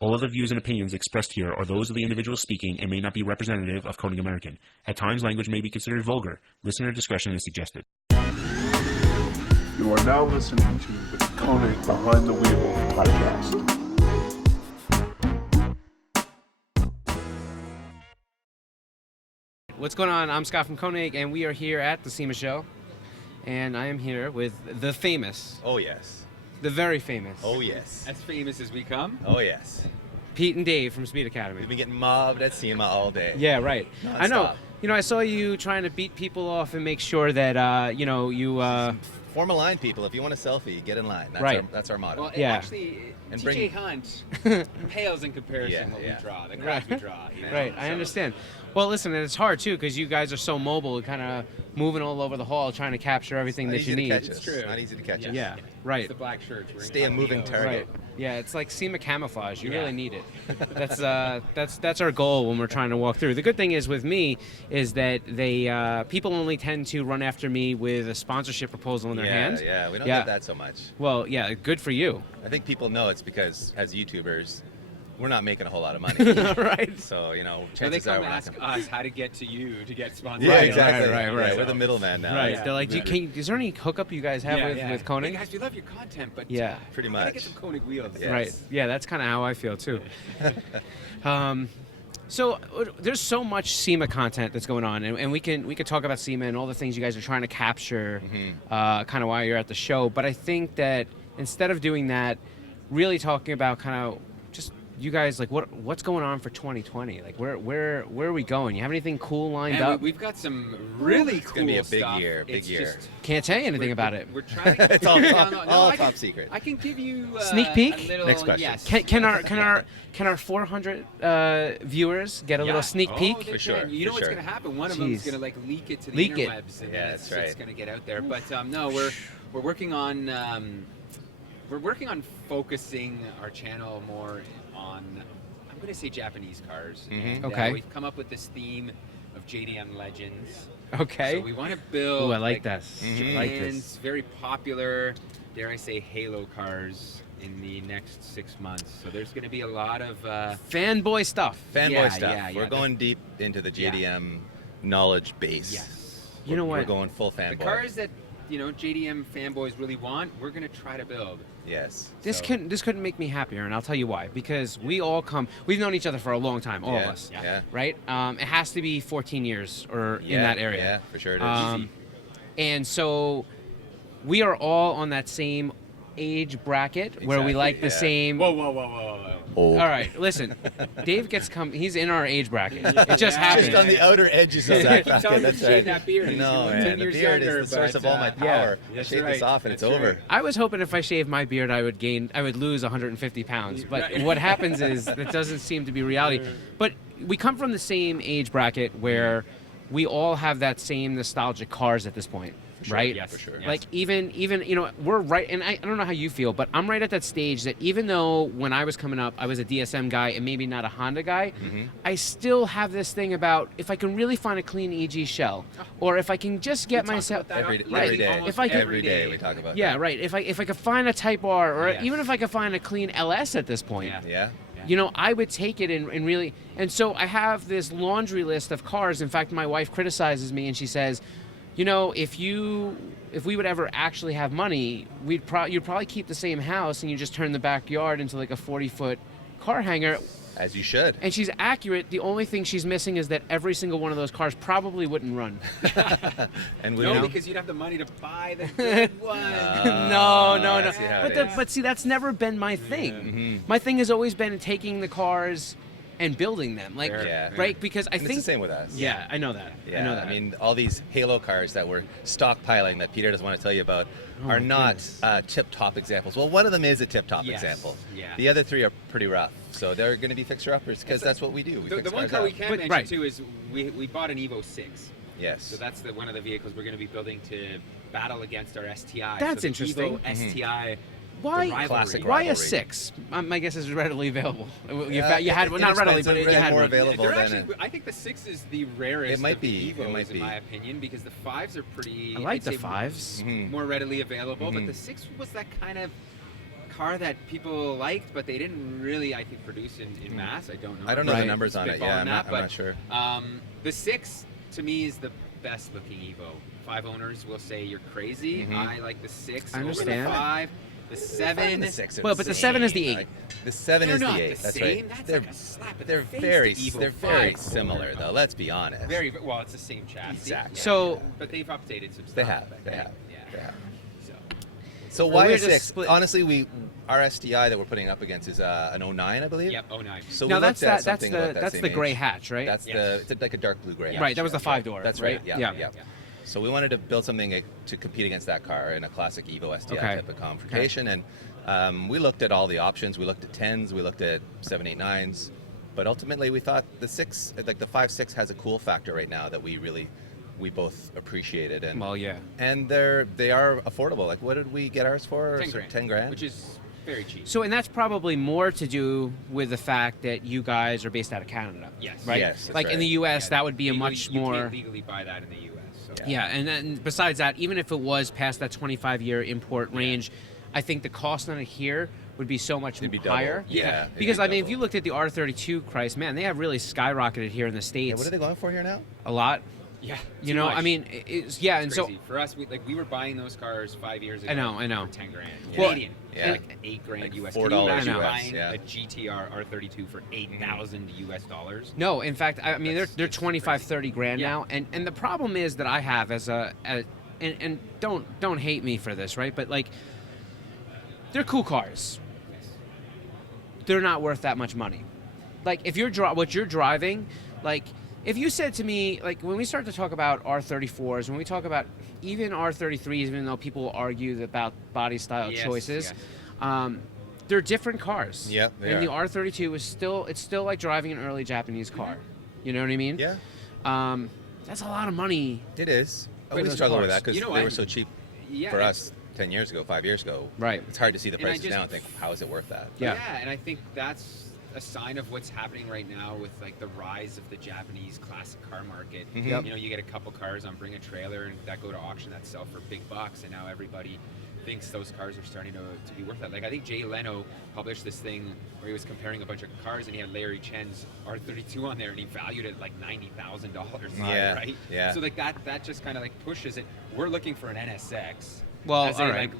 All of the views and opinions expressed here are those of the individual speaking and may not be representative of Konig American. At times, language may be considered vulgar. Listener discretion is suggested. You are now listening to the Konig Behind the Wheel podcast. What's going on? I'm Scott from Konig, and we are here at the SEMA Show. And I am here with the famous, Oh, yes. the very famous, Oh, yes. As famous as we come. Oh, yes. Pete and Dave from Speed Academy. We've been getting mobbed at SEMA all day. Yeah, right. I know. Non-stop. You know, I saw you trying to beat people off and make sure that, you... Form a line, people. If you want a selfie, get in line. That's Right. That's our motto. Well, Yeah. actually, And TJ bring- Hunt pales in comparison what Yeah. we draw, the crowds we draw. You know? Right, I So- understand. Well, listen, and it's hard, too, because you guys are so mobile, kind of moving all over the hall, trying to capture everything Not that easy you to need. catch us. It's true. Not easy to catch us. Yeah, It's right. the black shirts. We're Stay a moving incognito. target. Right. Yeah, it's like SEMA camouflage. You Yeah. really need it. That's our goal when we're trying to walk through. The good thing is with me is that they people only tend to run after me with a sponsorship proposal in their hand. Yeah, we don't Yeah. get that so much. Well, yeah, good for you. I think people know it's because, as YouTubers, we're not making a whole lot of money. Right. So, you know, So they chances are come we're not ask gonna... us how to get to you to get sponsored. Yeah, Right, exactly. right. Yeah, we're the middleman now. Right. Yeah. They're like, is there any hookup you guys have with Konig? Hey guys, we love your content, but Yeah. Pretty we gotta much. get some Konig wheels. Yeah. Right. Yeah, that's kind of how I feel too. So there's so much SEMA content that's going on, and we can talk about SEMA and all the things you guys are trying to capture, kind of while you're at the show. But I think that instead of doing that, really talking about kind of just you guys, like what's going on for 2020? Like where are we going? You have anything cool lined And up? we've got some really It's cool gonna be a big stuff. year, big It's year. just- Can't say anything about it. We're trying to It's all No, top, no, all I can- top secret. I can give you Sneak peek? A little, Next question. Yes. Can our 400 viewers get a little sneak peek? Oh, they For sure, can. You know for what's sure. going to happen? One of Jeez. them's going to like leak it to the Leak it. interwebs, and Yeah, then that's it's right. going to get out there. But no, we're working on focusing our channel more on, I'm going to say, Japanese cars. And, Okay. we've come up with this theme of JDM Legends. Okay. So we want to build. Ooh, I like that. I like Japan's this. very popular, dare I say, Halo cars in the next 6 months. So there's going to be a lot of. Fanboy stuff. Fanboy Yeah, stuff. yeah, We're yeah. going deep into the JDM knowledge base. Yes. You know We're what? going full fanboy. The cars that JDM fanboys really want, we're going to try to build. Yes. This So- couldn't make me happier, and I'll tell you why. Because we've known each other for a long time, all of Yeah, us. yeah. Right? It has to be 14 years or in Yeah, that area. Yeah, for sure it is. And so we are all on that same age bracket where we Exactly, like the yeah. same. Whoa. Old. All right, listen. Dave he's in our age bracket. It just happens. Just on the outer edges of that Keep telling bracket. him That's to shave right. that beard. He's No, going man. 10 The years beard younger, is the source but, of all my yeah. power. That's Shave this right. off and That's it's over. right. I was hoping if I shaved my beard, I would lose 150 pounds. But Right. what happens is that doesn't seem to be reality. But we come from the same age bracket where we all have that same nostalgic cars at this point, right? Yes, for sure. yes. Like even we're right, and I don't know how you feel, but I'm right at that stage that even though when I was coming up, I was a DSM guy and maybe not a Honda guy, I still have this thing about if I can really find a clean EG shell, or if I can just get myself Every right, day. if I can, Every day we talk about yeah, that. right. If I could find a Type R, or Yes. even if I could find a clean LS at this point, Yeah. Yeah. I would take it and really. And so I have this laundry list of cars. In fact, my wife criticizes me and she says, if we would ever actually have money, you'd probably keep the same house and you just turn the backyard into like a 40-foot car hangar. As you should. And she's accurate. The only thing she's missing is that every single one of those cars probably wouldn't run. And we No, know. because you'd have the money to buy the good one. No. I see how it is. But see, that's never been my thing. My thing has always been taking the cars and building them, like Fair. Yeah. right, because I And think it's the same with us. Yeah, I know that. Yeah, I know that. I mean, all these Halo cars that we're stockpiling that Peter doesn't want to tell you about Oh, are my not goodness. tip-top examples. Well, one of them is a tip-top Yes, example. yeah. The other three are pretty rough. So they're going to be fixer-uppers because that's what we do. We The fix one cars car we up. can But- mention right. too is we bought an Evo 6. Yes. So that's one of the vehicles we're going to be building to battle against our STI. That's so the interesting. Evo STI. Why? the rivalry. Classic Why a rivalry. 6? My guess is readily available. You Yeah, had well, not readily, but inexpensive, you had more one. available They're than actually, I think the 6 is the rarest. It might of the be, Evos, it might in be. my opinion, because the 5s are pretty. I like I'd the say 5s. Mhm. More readily available, but Mhm. the 6 was that kind of car that people liked, but they didn't really, I think, produce in mass. I don't know. I don't know Right. the numbers on it. Yeah, I'm not but, sure. The 6 to me is the best looking Evo. 5 owners will say you're crazy. I like the 6 I over understand. the 5. The 7. The 6 are Well, the but the same. 7 is the 8. Like, the 7 They're is not the 8. the That's same. right. That's they're like a slap in they're the face, very the Evo they're very 5. similar though. Let's be honest. Very well. It's the same chassis. Exactly. So- but they've updated some stuff. They have. I They think. have. Yeah. They have. So So Well, why we're a just 6? split- Honestly, our STI that we're putting up against is an 09, I believe. yep. 09. So Now we that's looked at that. That's something about the that that's same the gray age. hatch, right? That's Yes. it's like a dark blue gray. Right, that was the That's right. 5-door, That's right? right. Yeah, Yeah. yeah. So we wanted to build something to compete against that car in a classic Evo STI Okay. type of confrontation, and we looked at all the options. We looked at 10s, we looked at 789s, but ultimately we thought the 6, like the 5.6, has a cool factor right now that we both appreciated, and Well, yeah. and they are affordable. Like, what did we get ours for? 10 So grand. 10 grand, Which is very cheap. So, and that's probably more to do with the fact that you guys are based out of Canada. Yes. Right? Yes, that's like in right. the U.S., Yeah, that would be a legally- much you more. can't legally buy that in the U.S. So. Yeah, and then besides that, even if it was past that 25-year import range, I think the cost on it here would be so much It'd be double. higher. Yeah, it'd Because be I mean, if double. you looked at the R32, Christ, man, they have really skyrocketed here in the Yeah, states what are they going for here now? a lot. Yeah. You too know, much. I mean, it's yeah, and It's so crazy. For us, we were buying those cars 5 years ago. I know. For 10 grand. Well, Canadian. yeah. Like $8 grand Like US. $4 Can you imagine US, buying yeah. a GTR R32 for $8,000 US dollars? no, in fact, I mean, That's- they're it's 25, crazy. 30 grand Yeah. now, and the problem is that I have and don't hate me for this, right? But like, they're cool cars. They're not worth that much money. Like if you're what you're driving, like if you said to me, like when we start to talk about R34s, when we talk about even R33s, even though people will argue about body style Yes, choices, yes. they're different cars. Yep, they and the are. R32 is still like driving an early Japanese car. You know what I mean? Yeah, That's a lot of money. it is. For We those struggle with cars. that because You know they what? were so cheap Yeah. for us 10 years ago, 5 years ago. Right. It's hard to see the And I prices just- now and think, how is it worth that? Yeah. And I think that's a sign of what's happening right now with like the rise of the Japanese classic car market. Yep. You know, you get a couple cars on Bring a Trailer and that go to auction that sell for big bucks, and now everybody thinks those cars are starting to be worth that. Like I think Jay Leno published this thing where he was comparing a bunch of cars and he had Larry Chen's R32 on there and he valued it like $90,000. Yeah, Right. yeah. So like that just kind of like pushes it. We're looking for an NSX. Well, as a, all right.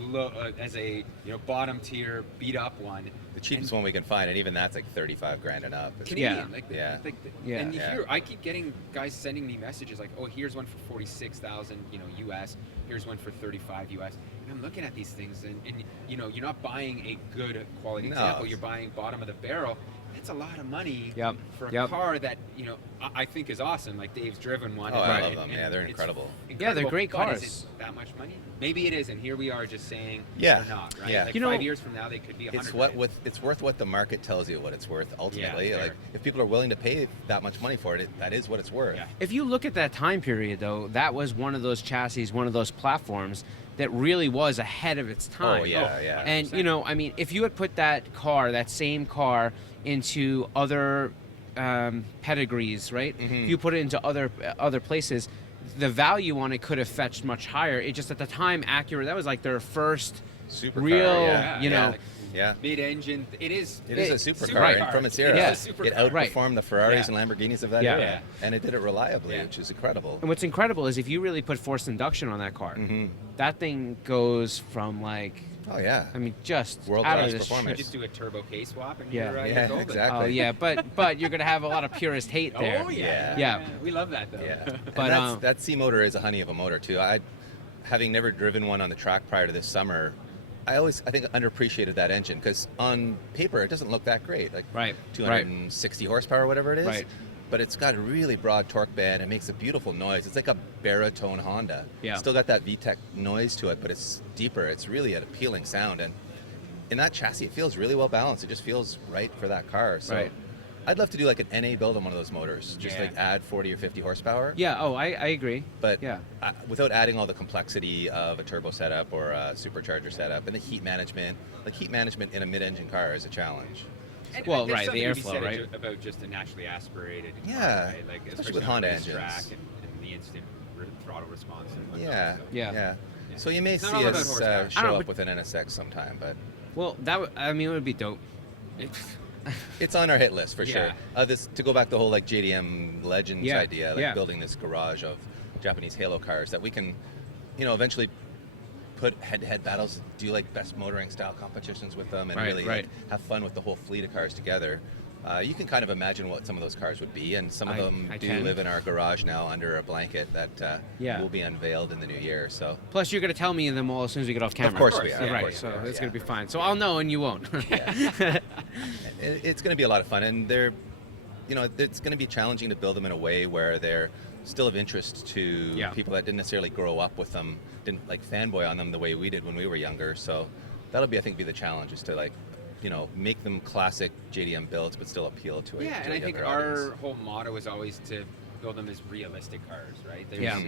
as a bottom tier beat up one. The cheapest one we can find, and even that's like 35 grand and up. It's- Canadian, Yeah. like, Yeah. Yeah. And Yeah. here, I keep getting guys sending me messages like, "Oh, here's one for 46,000, US. Here's one for 35 US." And I'm looking at these things, and you're not buying a good quality No. example. You're buying bottom of the barrel. That's a lot of money Yep. for a Yep. car that I think is awesome. Like Dave's driven one. Oh, and- I love them. and Yeah, they're it's incredible. Yeah, they're great but cars. Is it that much money? Maybe it is, and here we are just saying Yeah. they're not. Right? Yeah. Like You know- 5 years from now, they could be 100. It's worth what the market tells you what it's worth ultimately. Yeah, like fair. if people are willing to pay that much money for it, that is what it's worth. Yeah. If you look at that time period, though, that was one of those chassis, one of those platforms that really was ahead of its time. Oh, yeah, yeah. And 100%. I mean, if you had put that same car, into other pedigrees, right? Mm-hmm. If you put it into other places, the value on it could have fetched much higher. It just at the time, Acura, that was like their first Supercar, real, yeah, you know. Yeah. Mid-engine. It is. It is a supercar, Right. and from its era, Yeah. it outperformed the Ferraris Yeah. and Lamborghinis of that Yeah. era, Yeah. and it did it reliably, Yeah. which is incredible. And what's incredible is if you really put forced induction on that car, that thing goes from like, Oh yeah, I mean, just World-class out of this performance. You just do a turbo K swap and Yeah. you're golden. exactly. Oh yeah, but you're gonna have a lot of purist hate there. Oh yeah. Yeah. We love that though. Yeah, But, and that C motor is a honey of a motor too. Having never driven one on the track prior to this summer, I think underappreciated that engine because on paper it doesn't look that great, like Right, 260 horsepower, whatever it is. Right. But it's got a really broad torque band. It makes a beautiful noise. It's like a baritone Honda. Yeah. Still got that VTEC noise to it, but it's deeper. It's really an appealing sound. And in that chassis, it feels really well balanced. It just feels right for that car. So Right. I'd love to do like an NA build on one of those motors. Just Yeah. like add 40 or 50 horsepower. Yeah. Oh, I agree. But Yeah. without adding all the complexity of a turbo setup or a supercharger setup and the heat management. Like heat management in a mid-engine car is a challenge. And Well, there's right, something the to be airflow, said right? About just a naturally aspirated car, Yeah, right? Like, especially with on a Honda racetrack engines. and the instant throttle response and whatnot, Yeah, so. Yeah. So you may It's see not all about us horsepower. I don't show know, up but- with an NSX sometime, but Well, I mean, it would be dope. It's on our hit list for Yeah. sure. This to go back to the whole like JDM Legends Yeah, idea, like yeah. building this garage of Japanese Halo cars that we can, eventually put head-to-head battles, do like best motoring style competitions with them, and Right, really right. like, have fun with the whole fleet of cars together. You can kind of imagine what some of those cars would be, and some of them I do can. live in our garage now under a blanket that Yeah. will be unveiled in the new year. So Plus, you're going to tell me them all as soon as we get off camera. course we are, Yeah, of right. course So we are, it's yeah. going to be fine. So I'll know and you won't. it's going to be a lot of fun, and it's going to be challenging to build them in a way where they're still of interest to Yeah. people that didn't necessarily grow up with them, didn't like fanboy on them the way we did when we were younger. So that'll be, I think, the challenge, is to like, make them classic JDM builds, but still appeal to a Yeah, to and a I think younger our audience. whole motto is always to build them as realistic cars, right? There's Yeah.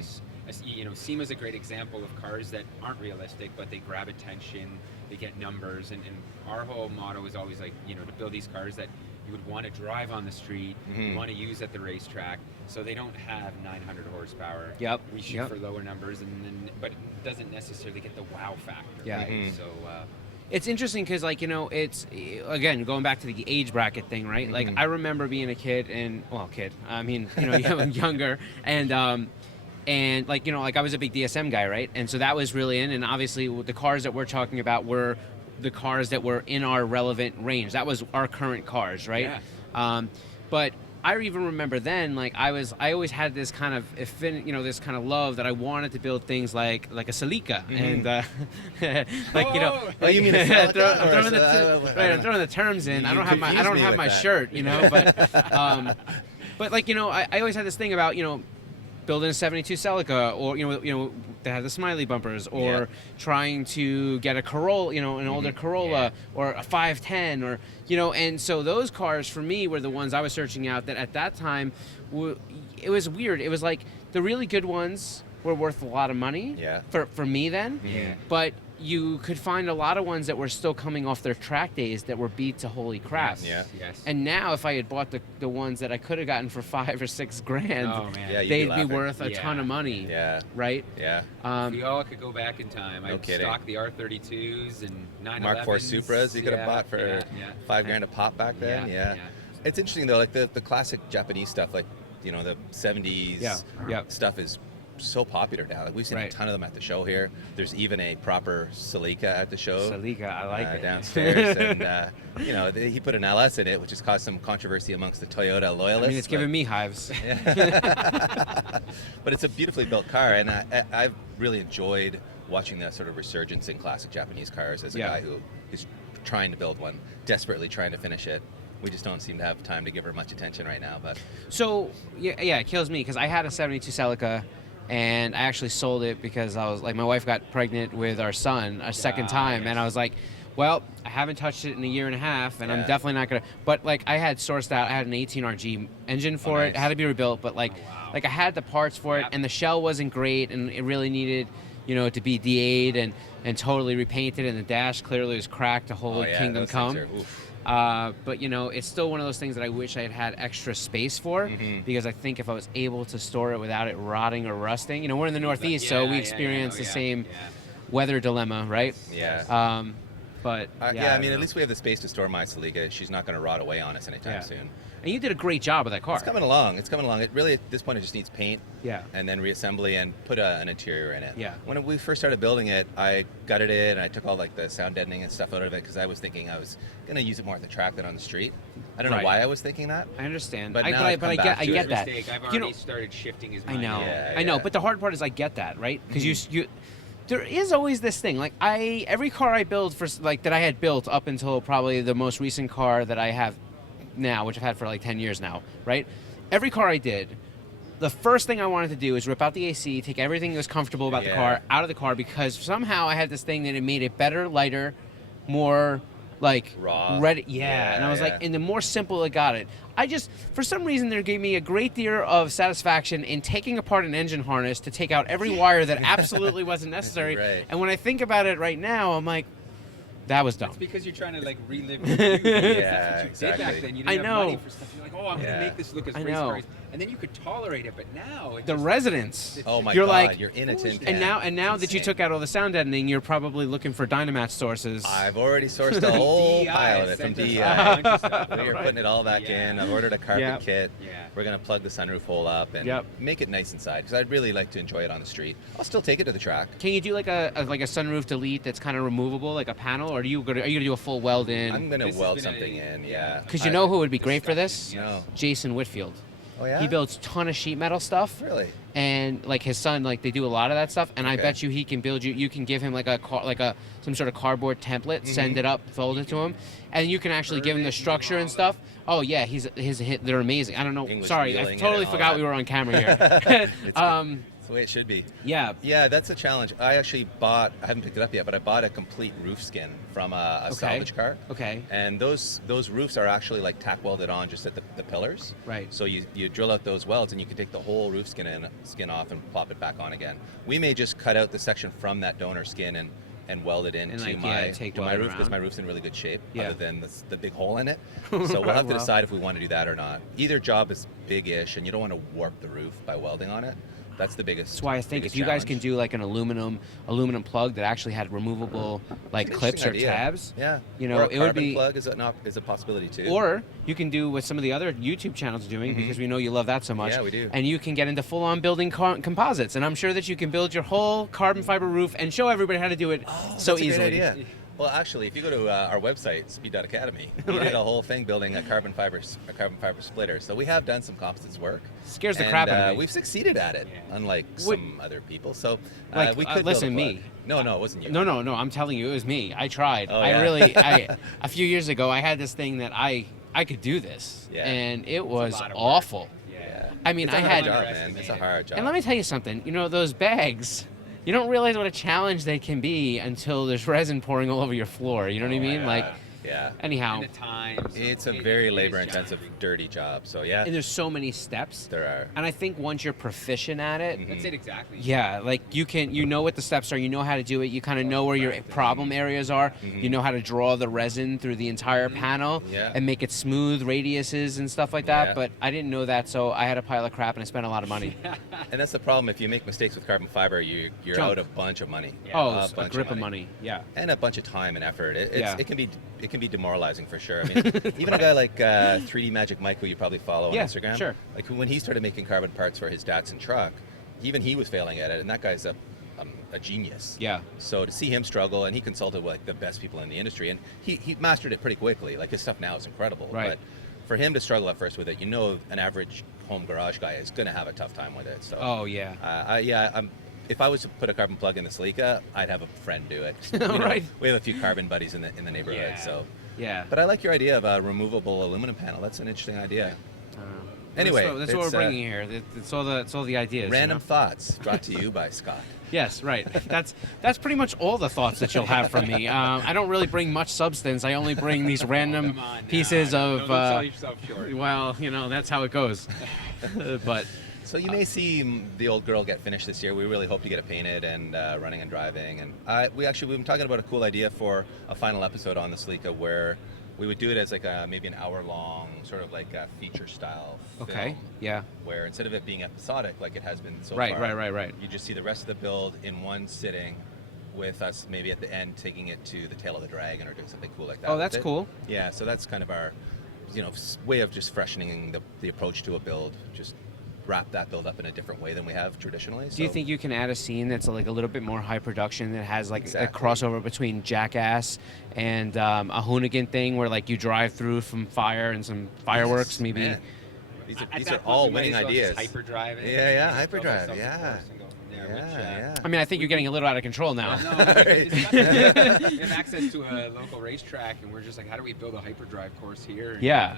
SEMA's a great example of cars that aren't realistic, but they grab attention, they get numbers, and our whole motto is always like, to build these cars that you would want to drive on the street, you want to use at the racetrack, so they don't have 900 horsepower. Yep, We shoot yep. for lower numbers, but it doesn't necessarily get the wow factor. Yeah. Right? So. It's interesting because, like, it's, again, going back to the age bracket thing, right? Like, I remember being a kid I mean, younger, and like, like I was a big DSM guy, right? And so that was really in, and obviously the cars that we're talking about were the cars that were in our relevant range. That was our current cars, right? Yeah. But I even remember then, like, I always had this kind of this kind of love that I wanted to build things like a Celica, and like, Oh, you mean a Celica, I'm or throwing I'm throwing the terms in. I don't have confused me my with that. shirt, but like, I always had this thing about building a 72 Celica, or that had the smiley bumpers, or Yeah. trying to get a Corolla, an older Corolla, or a 510, or and so those cars for me were the ones I was searching out. That at that time, it was weird. It was like the really good ones were worth a lot of money. Yeah. For me then. Yeah. But you could find a lot of ones that were still coming off their track days that were beat to holy crap. Yeah. Yes. And now, if I had bought the ones that I could have gotten for $5,000 or $6,000, Oh man. Yeah, you'd they'd be laughing. worth a Yeah. ton of money. Yeah, Right? yeah. We all could go back in time. No I'd kidding. stock the R32s and 911s. Mark IV Supras you could have bought for $5,000 a pop back then. Yeah. It's interesting though, like the classic Japanese stuff, like the 70s Yeah. stuff is so popular now. Like we've seen a Right. ton of them at the show here. There's even a proper Celica at the show. Celica, I like it. Downstairs, and he put an LS in it, which has caused some controversy amongst the Toyota loyalists. I mean, it's giving me hives. But it's a beautifully built car, and I've really enjoyed watching that sort of resurgence in classic Japanese cars as a Yeah. guy who is trying to build one, desperately trying to finish it. We just don't seem to have time to give her much attention right now. But So, yeah, it kills me because I had a 72 Celica, and I actually sold it because I was like, my wife got pregnant with our son a second time, and I was like, well, I haven't touched it in a year and a half, and I'm Yeah. definitely not gonna. But like, I had sourced out, I had an 18RG engine for it. It nice. had to be rebuilt, but like, like I had the parts for it, Yep. and the shell wasn't great, and it really needed, to be DA'd and totally repainted, and the dash clearly was cracked. To Holy Kingdom those Come. things are, oof. But it's still one of those things that I wish I had extra space for, because I think if I was able to store it without it rotting or rusting, we're in the Northeast, so we experience the same weather dilemma, right? Yeah. But I don't mean, know. at least we have the space to store my Celica. She's not going to rot away on us anytime Yeah. soon. And you did a great job with that car. It's coming along. It really, at this point, it just needs paint. Yeah. And then reassembly and put an interior in it. Yeah. When we first started building it, I gutted it and I took all like the sound deadening and stuff out of it because I was thinking I was going to use it more at the track than on the street. I don't Right. know why I was thinking that. I understand, But I, now but, I, I've but come I back get, I to get it. that. Mistake. I've You already know- started shifting his I mind. know, Yeah, I know. yeah. But the hard part is I get that, right? Because there is always this thing. Like every car I build that I had built up until probably the most recent car that I have now, which I've had for like 10 years now, right? Every car I did, the first thing I wanted to do is rip out the AC, take everything that was comfortable about the Yeah. car out of the car, because somehow I had this thing that it made it better, lighter, more like Raw. ready. Yeah. And I was Yeah, like, yeah. and the more simple it got it. I just, for some reason, there gave me a great deal of satisfaction in taking apart an engine harness to take out every wire that absolutely wasn't necessary. Right. And when I think about it right now, I'm like, that was dumb. It's because you're trying to like relive your youth. That's what you did exactly. back then. You I didn't have know. money for stuff. You're like, like, oh, I'm Yeah. gonna make this look as I race know. cars, and then you could tolerate it. But now The residents. Oh my You're God, like, you're in a tin can. And now that you Insane. took out all the sound editing, you're probably looking for Dynamatch sources. I've already sourced a whole pile of it from DEI. We are putting it all back in. I've ordered a carpet Yep. kit. Yeah. We're going to plug the sunroof hole up and Yep. make it nice inside because I'd really like to enjoy it on the street. I'll still take it to the track. Can you do like a sunroof delete that's kind of removable, like a panel, or are you gonna do a full weld in? I'm going to This has weld been something in, yeah. Because you know who would be great for this? Disgusting, No. Jason Whitfield. Oh, yeah? He builds ton of sheet metal stuff. Really? And like his son, like they do a lot of that stuff. And I Okay. bet you he can build you. You can give him like some sort of cardboard template, send it up, fold it to him, and you can actually give him the structure and stuff. Oh yeah, they're amazing. I don't know. English Sorry, I wheeling totally and all forgot that. we were on camera here. It's the way it should be. Yeah. Yeah, that's a challenge. I actually I haven't picked it up yet, but I bought a complete roof skin from a Okay. salvage car. Okay. And those roofs are actually like tack welded on just at the pillars. Right. So you drill out those welds and you can take the whole roof skin off and plop it back on again. We may just cut out the section from that donor skin and weld it into like, my, yeah, take to my weld roof because around. my roof's in really good shape Yeah. other than the big hole in it. So we'll have to Wow. decide if we want to do that or not. Either job is big-ish and you don't want to warp the roof by welding on it. That's the biggest. That's why I think if biggest you guys can challenge. do like an aluminum plug that actually had removable like It's an clips or interesting idea. tabs, Yeah. you know, or a it would carbon be. plug is a possibility too. Or you can do what some of the other YouTube channels are doing because we know you love that so much. Yeah, we do. And you can get into full-on building composites, and I'm sure that you can build your whole carbon fiber roof and show everybody how to do it so That's a easily. great idea. Well, actually, if you go to our website, speed.academy, we did a whole thing building a carbon fiber splitter. So we have done some composites work. Scares the And, crap out of me. We've succeeded at it, Yeah. unlike Would- some other people. So Like, we could listen, build a me. plug. No, it wasn't you. No, I'm telling you, it was me. I tried. Oh, I yeah. really, a few years ago, I had this thing that I could do this, Yeah. and it was lot of work. awful. Yeah. I mean, It's a I hard had, job, man. It's a hard job. and let me tell you something. You know, those bags, you don't realize what a challenge they can be until there's resin pouring all over your floor. You know what I mean? Like, yeah. anyhow, And the time. so It's a it- very it is labor-intensive, challenging. dirty job. So yeah, and there's so many steps. there are. And I think once you're proficient at it, That's it exactly. yeah, like you know what the steps are, you know how to do it, you kind of know where your problem areas are, you know how to draw the resin through the entire panel Yeah. and make it smooth radiuses and stuff like that. Yeah. But I didn't know that, so I had a pile of crap and I spent a lot of money. And that's the problem. If you make mistakes with carbon fiber, you're Junk. out a bunch of money. Oh, a bunch grip of money. Yeah. and a bunch of time and effort. Yeah. It can be demoralizing for sure. I mean, even a guy like 3D Magic Mike, who you probably follow Yeah, on Instagram, sure. like when he started making carbon parts for his Datsun truck, even he was failing at it, and that guy's a genius. Yeah. So to see him struggle, and he consulted with like the best people in the industry, and he mastered it pretty quickly. Like his stuff now is incredible. Right. But for him to struggle at first with it, you know, an average home garage guy is going to have a tough time with it. So. Oh, yeah. If I was to put a carbon plug in the Celica, I'd have a friend do it. You know, Right. We have a few carbon buddies in the neighborhood, Yeah. so. Yeah. But I like your idea of a removable aluminum panel. That's an interesting idea. Anyway, that's what we're it's, bringing here. It's all the ideas. you Random know? thoughts brought to you by Scott. Yes, right. That's pretty much all the thoughts that you'll have from me. I don't really bring much substance. I only bring these random Come on now. pieces of. Don't sell yourself short. Well, you know that's how it goes. But So you may see the old girl get finished this year. We really hope to get it painted and running and driving. And we've been talking about a cool idea for a final episode on the Celica where we would do it as like maybe an hour-long, sort of like a feature-style okay, film, yeah, where instead of it being episodic like it has been so Right, far, right. you just see the rest of the build in one sitting with us maybe at the end taking it to the tail of the dragon or doing something cool like that. Oh, with that's it. cool. Yeah, so that's kind of our, way of just freshening the approach to a build, just wrap that build up in a different way than we have traditionally. Do you think you can add a scene that's like a little bit more high production that has like Exactly. a crossover between Jackass and a Hoonigan thing where like you drive through from fire and some fireworks maybe? Man. These At are that point, all we might winning as well just ideas. hyperdrive it. Yeah, and build hyperdrive, ourselves a yeah. course and go from there, Yeah. I mean, I think you're getting a little out of control now. No, we have access to a local racetrack, and we're just like, how do we build a hyperdrive course here? And, Yeah.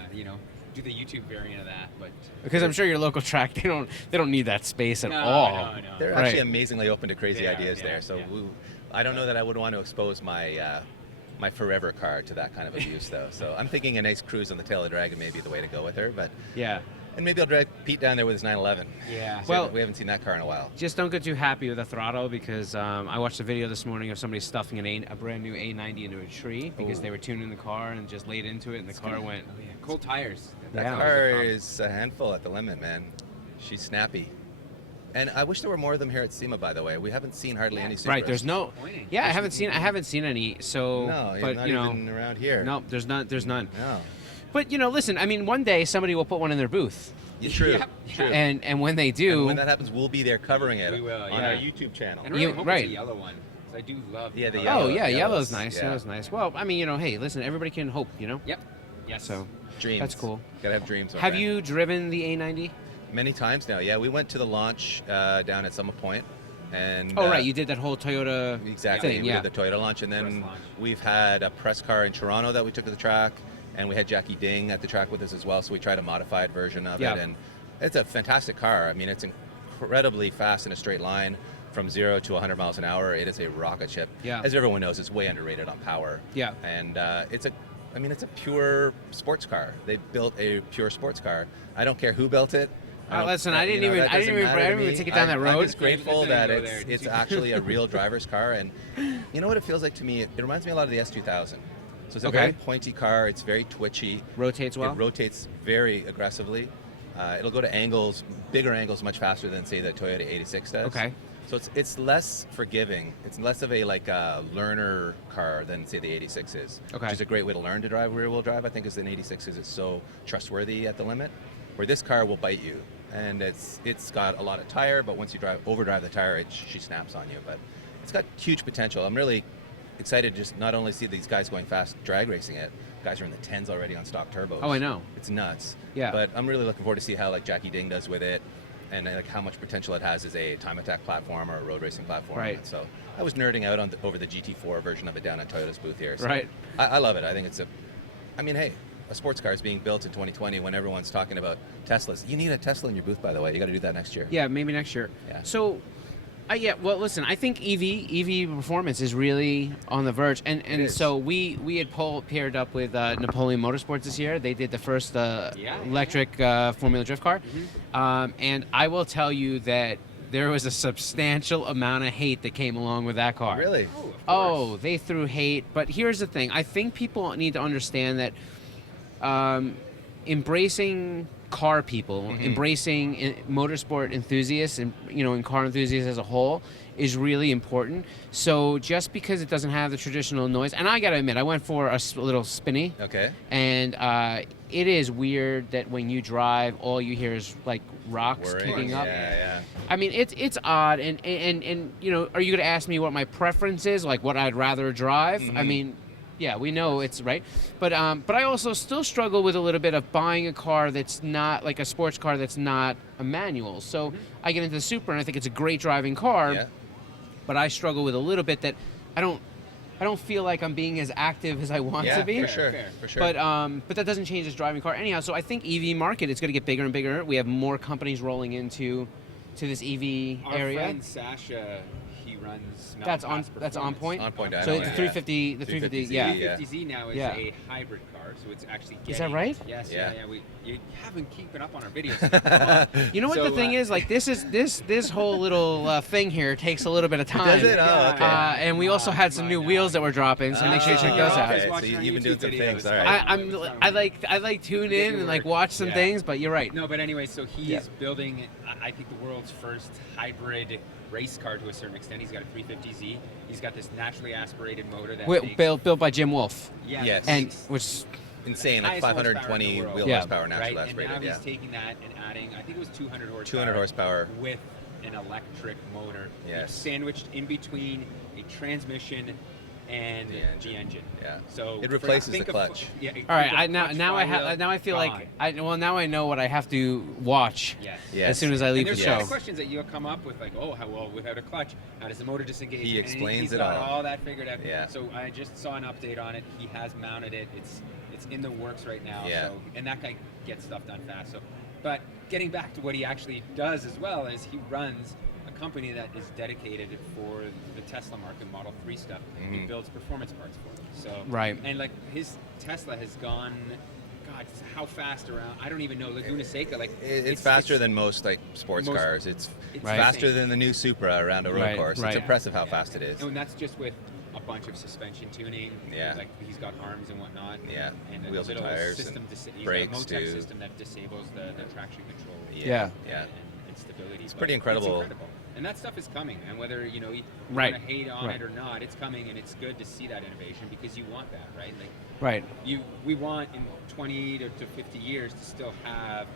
Do the YouTube variant of that. But Because I'm sure your local track they don't need that space at all. No. They're Right. actually amazingly open to crazy They are, ideas yeah, there. So yeah. I don't know that I would want to expose my my forever car to that kind of abuse, though. So I'm thinking a nice cruise on the tail of the dragon may be the way to go with her. But Yeah. And maybe I'll drag Pete down there with his 911. Yeah. Well- We haven't seen that car in a while. Just don't get too happy with the throttle because I watched a video this morning of somebody stuffing a brand new A90 into a tree because they were tuning the car and just laid into it and the car went. Oh, yeah. Cold tires. That Yeah. car is a handful at the limit, man. She's snappy. And I wish there were more of them here at SEMA, by the way. We haven't seen hardly any Supras. Right, there's no. Disappointing. Yeah, I haven't seen any. So, No, but not you know, even around here. no, there's none. No. But you know, listen. I mean, one day somebody will put one in their booth, Yeah, true. Yep. True. and when they do, And when that happens, we'll be there covering it We will, on yeah. our YouTube channel. And I really You- hope right. it's a yellow one. 'Cause I do love. Yeah, the oh yellow. yeah, yellow's- yellow's nice. yeah. Yellow's nice. Well, I mean, you know, hey, listen, everybody can hope, you know. Yep. Yes. So Dreams. that's cool. Gotta have dreams. Have okay? you driven the A90? Many times now. Yeah, we went to the launch down at SEMA Point, and Oh right, you did that whole Toyota exactly. thing. We Yeah. did the Toyota launch, and Press then launch. we've had a press car in Toronto that we took to the track, and we had Jackie Ding at the track with us as well. So we tried a modified version of Yeah. it, and it's a fantastic car. I mean, it's incredibly fast in a straight line from 0 to 100 miles an hour. It is a rocket ship. Yeah. As everyone knows, it's way underrated on power. Yeah. And it's a pure sports car. They built a pure sports car. I don't care who built it. Listen, I didn't you know, even- that I didn't doesn't even- matter I to didn't even me. take it down that I'm road. just grateful Just that didn't go there. it's actually a real driver's car, and you know what it feels like to me? It reminds me a lot of the S2000. So it's a Okay. very pointy car. It's very twitchy. Rotates well. It rotates very aggressively. It'll go to angles, bigger angles, much faster than say the Toyota 86 does. Okay. So it's less forgiving. It's less of a learner car than say the 86 is. Okay. Which is a great way to learn to drive rear-wheel drive. I think is an 86 is it's so trustworthy at the limit, where this car will bite you, and it's got a lot of tire, but once you overdrive the tire, she snaps on you. But it's got huge potential. I'm really excited to just not only see these guys going fast drag racing it. Guys are in the 10s already on stock turbos. Oh, I know. It's nuts. Yeah. But I'm really looking forward to see how Jackie Ding does with it, and how much potential it has as a time attack platform or a road racing platform. Right. So I was nerding out over the GT4 version of it down at Toyota's booth here. So Right. I love it. I think hey, a sports car is being built in 2020 when everyone's talking about Teslas. You need a Tesla in your booth, by the way. You got to do that next year. Yeah, maybe next year. Yeah. So, well, listen, I think EV performance is really on the verge, and is. so we had paired up with Napoleon Motorsports this year. They did the first electric Formula Drift car, and I will tell you that there was a substantial amount of hate that came along with that car. Really? Oh, of course. Oh, they threw hate. But here's the thing. I think people need to understand that embracing car people, embracing motorsport enthusiasts, and and car enthusiasts as a whole is really important. So just because it doesn't have the traditional noise, and I gotta admit, I went for a little spinny, Okay. and it is weird that when you drive, all you hear is like rocks Worrying. kicking up. Yeah. I mean, it's odd, and are you going to ask me what my preference is, like what I'd rather drive? I mean, yeah, we know it's right, but I also still struggle with a little bit of buying a car that's not like a sports car that's not a manual. So I get into the Supra, and I think it's a great driving car, Yeah. but I struggle with a little bit that I don't feel like I'm being as active as I want Yeah, to be. for sure. Fair. For sure. But that doesn't change this driving car anyhow. So I think EV market is going to get bigger and bigger. We have more companies rolling into this EV Our area. friend Sasha, he runs. That's Mountain Pass on Performance. point. On point, I So know, it's the yeah. 350. The 350. 350Z, Yeah. yeah. 350Z now is Yeah. a hybrid car, so it's actually getting. Is that right? Yes. Yeah. Yeah. You haven't keeping up on our videos. Come on. You know what So, the thing is? Like this whole little thing here takes a little bit of time. Does it? Oh, Yeah. okay. And we also had some new wheels that we're dropping, so make sure you check those Oh, out. okay. Watching So our you've been doing YouTube some videos. things, all right. I like tune Get in your and like work. watch some Yeah. things, but you're right. No, but anyway, so he's Yeah. building, I think, the world's first hybrid race car to a certain extent. He's got a 350Z. He's got this naturally aspirated motor that makes, Built by Jim Wolf, yeah, Yes. and which Insane, like highest horsepower in 520 the world. wheel Yeah. horsepower naturally right? aspirated. And now Yeah. he's taking that and adding, I think it was 200 horsepower. 200 horsepower. With an electric motor. Yes. Sandwiched in between a transmission and The the engine. Yeah. So It replaces think the of- clutch. Yeah. all right. think of clutch, flywheel, Now I feel gone. like now I know what I have to watch Yes. Yes. as soon as I leave And the there's show. a lot of questions that you'll come up with, like, oh, how well without a clutch, how does the motor disengage? He And explains he's it got all. that figured out. Yeah. So I just saw an update on it. He has mounted it. It's in the works right now. Yeah. So, and that guy gets stuff done fast. So, but getting back to what he actually does as well is he runs a company that is dedicated for the Tesla market, Model 3 stuff. He builds performance parts for them. So Right. And like his Tesla has gone God, how fast around? I don't even know. Laguna Seca, like It's faster than most like sports most- cars. It's Right. faster than the new Supra around a road Right, course. right. It's impressive how fast it is. And that's just with a bunch of suspension tuning. Yeah. Like he's got arms and whatnot. Yeah. And Wheels a and little tires system and he's got a brakes, Motec too. system that disables the traction control. Yeah. And stability. It's pretty incredible. And that stuff is coming. And whether you Right. want to hate on Right. it or not, it's coming, and it's good to see that innovation because you want that, right? Like Right. we want in 20 to 50 years to still have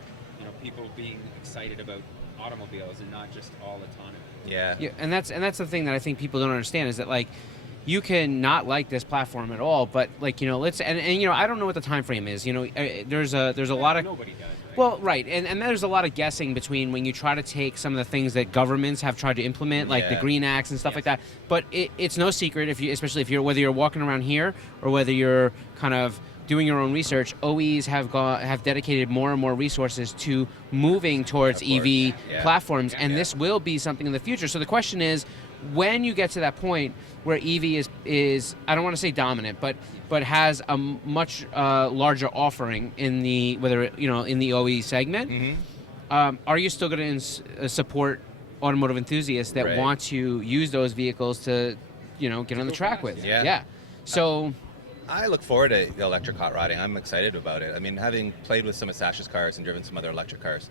people being excited about automobiles and not just all autonomy. Yeah. Yeah, and that's the thing that I think people don't understand is that like you can not like this platform at all, but like let's and I don't know what the time frame is. There's a lot of Nobody does. Right? well, right, and there's a lot of guessing between when you try to take some of the things that governments have tried to implement, like the Yeah. Green Acts and stuff Yes. like that. But it's no secret especially if you're whether you're walking around here or whether you're kind of doing your own research, OEs have dedicated more and more resources to moving towards Of course. EV Yeah. platforms, Yeah. and this will be something in the future. So the question is, when you get to that point where EV is I don't want to say dominant, but has a much larger offering in the in the OE segment, Mm-hmm. are you still going to support automotive enthusiasts that Right. want to use those vehicles to get on the go track fast, with? yeah. So. I look forward to the electric hot rodding. I'm excited about it. I mean, having played with some of Sasha's cars and driven some other electric cars,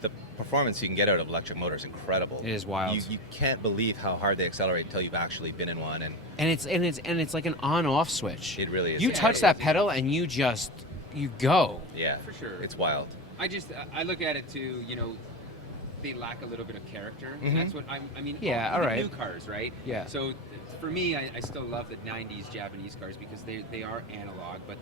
the performance you can get out of electric motors is incredible. It is wild. You can't believe how hard they accelerate until you've actually been in one. And And it's like an on-off switch. It really is. You Yeah, touch it that is. pedal and you go. yeah, For sure. it's wild. I look at it too, they lack a little bit of character. Mhm. And that's what I mean. Yeah, even all right. New cars, right? Yeah. So for me, I still love the '90s Japanese cars because they are analog, but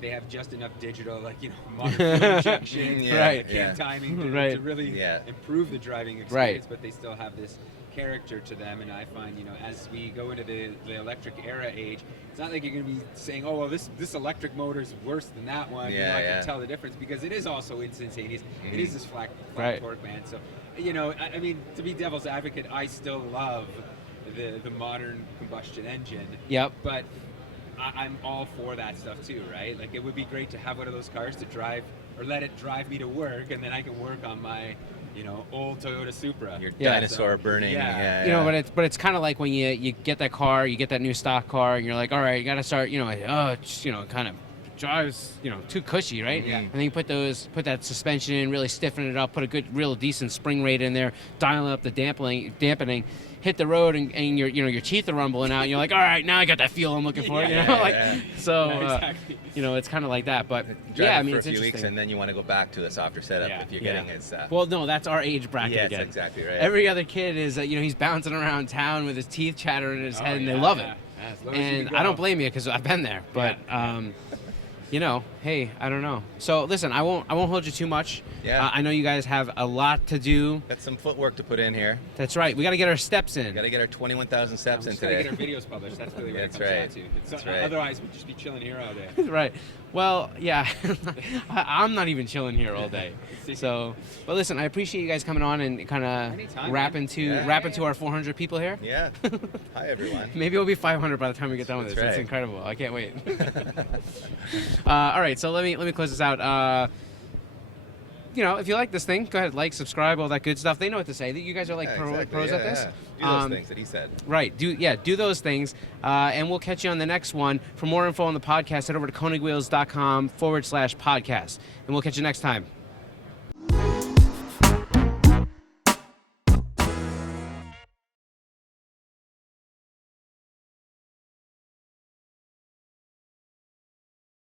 they have just enough digital, like modern fuel injection, Yeah, Right. cam yeah. timing to Right. really Yeah. improve the driving experience. But they still have this character to them, and I find as we go into the electric era age, it's not like you're going to be saying, oh well, this electric motor is worse than that one. Yeah, I yeah. can tell the difference because it is also instantaneous. It is this flat Right. torque band. So I mean, to be devil's advocate, I still love the modern combustion engine. Yep. But I'm all for that stuff too, right? Like it would be great to have one of those cars to drive or let it drive me to work, and then I can work on my old Toyota Supra. Your Yeah. dinosaur burning. Yeah. Yeah. But it's kind of like when you get that car, you get that new stock car, and you're like, all right, you got to start, it's, kind of drives, too cushy, right? Yeah. And then you put that suspension in, really stiffen it up, put a good, real decent spring rate in there, dialing up the dampening, hit the road, and your teeth are rumbling out, and you're like, all right, now I got that feel I'm looking for, Yeah. So, Yeah, exactly. it's kind of like that, but Drive yeah, it I mean, for a it's few weeks, interesting. and then you want to go back to a softer setup Yeah. if you're Yeah. getting his. Well, no, that's our age bracket yes, again. exactly right. Every other kid is, he's bouncing around town with his teeth chattering in his Oh, head, and they yeah, love yeah. it. Yeah, as low as you And can I don't go. blame you because I've been there. But hey, I don't know. So listen, I won't hold you too much. Yeah. I know you guys have a lot to do. Got some footwork to put in here. That's right. We got to get our steps in. Got to get our 21,000 steps We in just gotta today. get our videos published. That's really what That's it comes right. down to. That's right. Otherwise, we'd just be chilling here all day. Right. Well, yeah. I'm not even chilling here all day. So, but listen, I appreciate you guys coming on and kind of Anytime, rapping man. to Yeah. our 400 people here. Yeah. Hi, everyone. Maybe it'll be 500 by the time we get done with this. That's It's right. incredible. I can't wait. All right, so let me close this out. If you like this thing, go ahead, like, subscribe, all that good stuff. They know what to say. You guys are like Yeah, pros exactly. at Yeah, this. yeah. Do those things that he said. Right. Do those things. And we'll catch you on the next one. For more info on the podcast, head over to konigwheels.com/podcast. And we'll catch you next time.